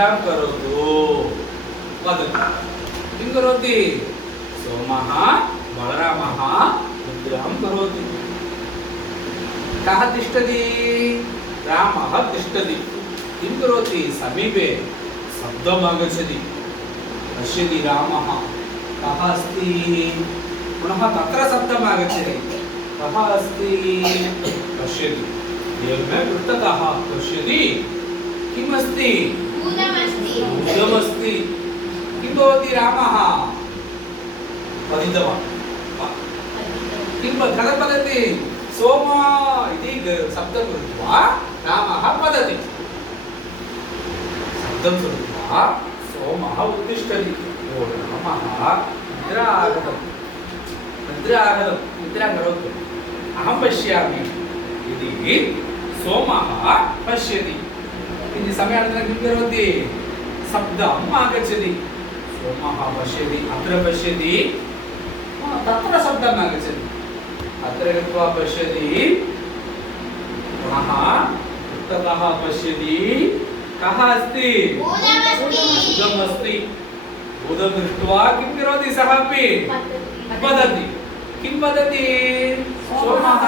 निद्रां करोतु वदतु किं करोति सोमः बलरामः निद्रां करोति कः तिष्ठति रामः तिष्ठति किं करोति समीपे शब्दम् आगच्छति पश्यति रामः कः अस्ति पुनः तत्र शब्दम् आगच्छति कः अस्ति पश्यति एवमेव पृष्ठतः पश्यति किम् अस्ति भूतमस्ति किं भवति रामः पतितवान् किं कथं वदति सोम इति शब्दं कृत्वा रामः वदति शब्दं कृत्वा सोमः उत्तिष्ठति ओ रामः निद्रा करोतु अहं पश्यामि इति सोमः पश्यति किञ्चित् समयानन्तरं किं करोति शब्दम् आगच्छति सोमः पश्यति अत्र पश्यति तत्र शब्दम् आगच्छति अत्र गत्वा पश्यति पुनः पृष्ठतः पश्यति कः अस्ति भूतमस्ति भूतं दृष्ट्वा किं करोति सः अपि वदति किं वदति सोमः